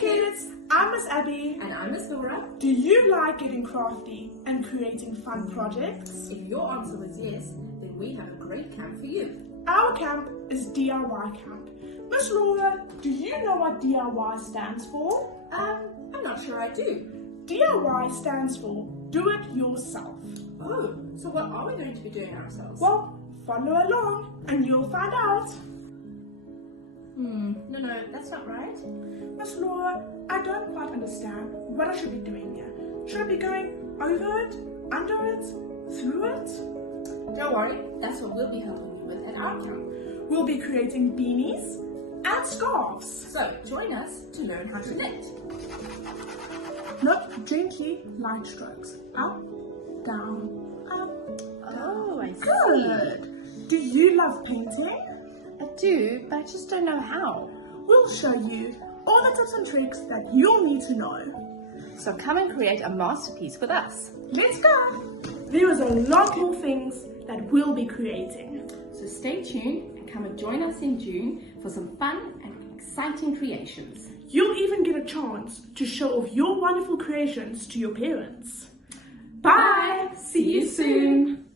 kids, I'm Miss Abby. And I'm Miss Laura. Do you like getting crafty and creating fun projects? If your answer was yes, then we have a great camp for you. Our camp is DIY camp. Miss Laura, do you know what DIY stands for? I'm not sure I do. DIY stands for do it yourself. Oh, so what are we going to be doing ourselves? Well, follow along and you'll find out. No, that's not right. Miss Laura, I don't quite understand what I should be doing here. Should I be going over it, under it, through it? Don't worry, that's what we'll be helping you with at our camp. We'll be creating beanies and scarves. So join us to learn how to knit. Look, gently, light strokes. Up, down, up. Oh, I see. Good. Do you love painting? I do, but I just don't know how. We'll show you all the tips and tricks that you'll need to know. So come and create a masterpiece with us. Let's go. There is a lot more things that we'll be creating. So stay tuned and come and join us in June for some fun and exciting creations. You'll even get a chance to show off your wonderful creations to your parents. Bye. See you soon.